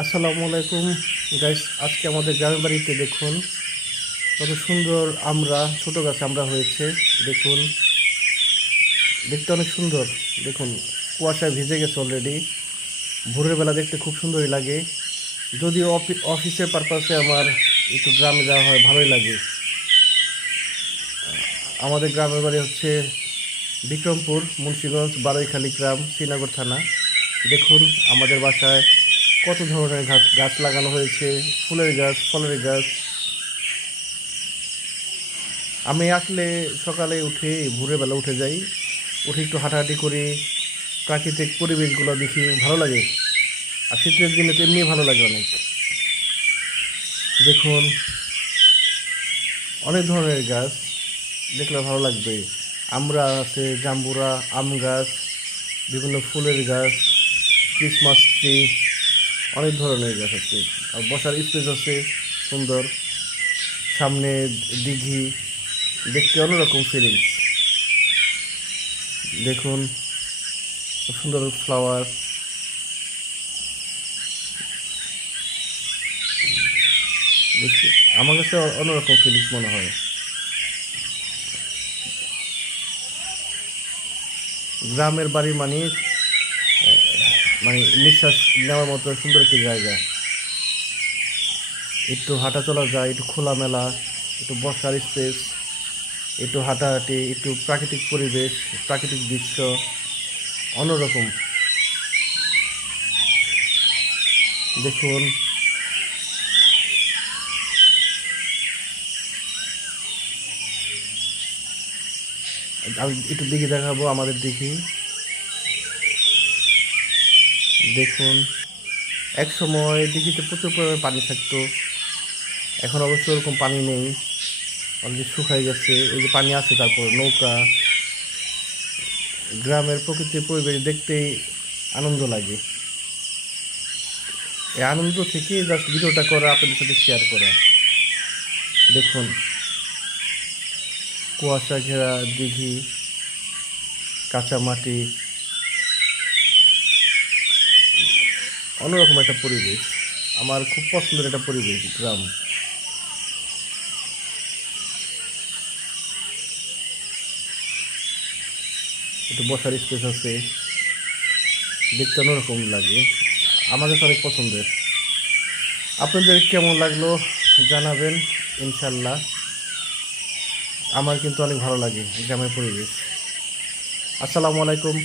আসসালামু আলাইকুম গাইস। আজকে আমাদের গ্রামের বাড়িতে দেখুন কত সুন্দর ছোট গাছ আমরা হয়েছে। দেখুন, দেখতে অনেক সুন্দর। দেখুন, কুয়াশায় ভিজে গেছে অলরেডি। ভোরের বেলা দেখতে খুব সুন্দরই লাগে। যদিও অফিসের পারপাসে আমার একটু গ্রামে যাওয়া হয়, ভালোই লাগে। আমাদের গ্রামের বাড়ি হচ্ছে বিক্রমপুর, মুন্সিগঞ্জ, বারৈখালী গ্রাম, শ্রীনগর থানা। দেখুন, আমাদের বাসায় কত ধরনের গাছ গাছ লাগানো হয়েছে। ফুলের গাছ, ফলের গাছ। আমি আসলে সকালে উঠে ভোরবেলা উঠে যাই, উঠে একটু হাঁটাহাঁটি করি, প্রাকৃতিক পরিবেশগুলো দেখি, ভালো লাগে। আর শীতের দিনে তো এমনি ভালো লাগে অনেক। দেখুন, অনেক ধরনের গাছ, দেখলে ভালো লাগবে। আমরা আছে, জাম্বুরা, আম গাছ, বিভিন্ন ফুলের গাছ, ক্রিসমাস ট্রি, অনেক ধরনের গাছ আছে। আর বসার স্পেস আছে সুন্দর। সামনে দিঘি, দেখতে অন্যরকম ফিলিংস। দেখুন, খুব সুন্দর ফ্লাওয়ার। দেখছি, আমার কাছে অন্যরকম ফিলিংস মনে হয়। গ্রামের বাড়ি মানে মানে নিঃশ্বাস নেওয়ার মতো সুন্দর একটি জায়গা। একটু হাঁটা চলা যায়, একটু খোলামেলা, একটু বসার স্পেস, একটু হাঁটাহাঁটি, একটু প্রাকৃতিক পরিবেশ, প্রাকৃতিক দৃশ্য, অন্যরকম। দেখুন, আমি একটু দিঘি দেখাবো, আমাদের দিঘি। দেখুন, এক সময় দিঘিতে প্রচুর পরিমাণে পানি থাকতো। এখন অবশ্য ওরকম পানি নেই, অলরেডি শুকাই গেছে। এই যে পানি আছে, তারপর নৌকা। গ্রামের প্রকৃতির পরিবেশ দেখতেই আনন্দ লাগে। এই আনন্দ থেকে জাস্ট ভিডিওটা করা, আপনাদের সাথে শেয়ার করা। দেখুন, কুয়াশা ঘেরা দিঘি, কাঁচা মাটি, অন্যরকম একটা পরিবেশ। আমার খুব পছন্দের একটা পরিবেশ গ্রাম। একটু বসার স্পেস আছে, দেখতে অন্যরকম লাগে। আমার কাছে অনেক পছন্দের। আপনাদের কেমন লাগলো জানাবেন, ইনশাল্লাহ। আমার কিন্তু অনেক ভালো লাগে গ্রামের পরিবেশ। আসসালামু আলাইকুম।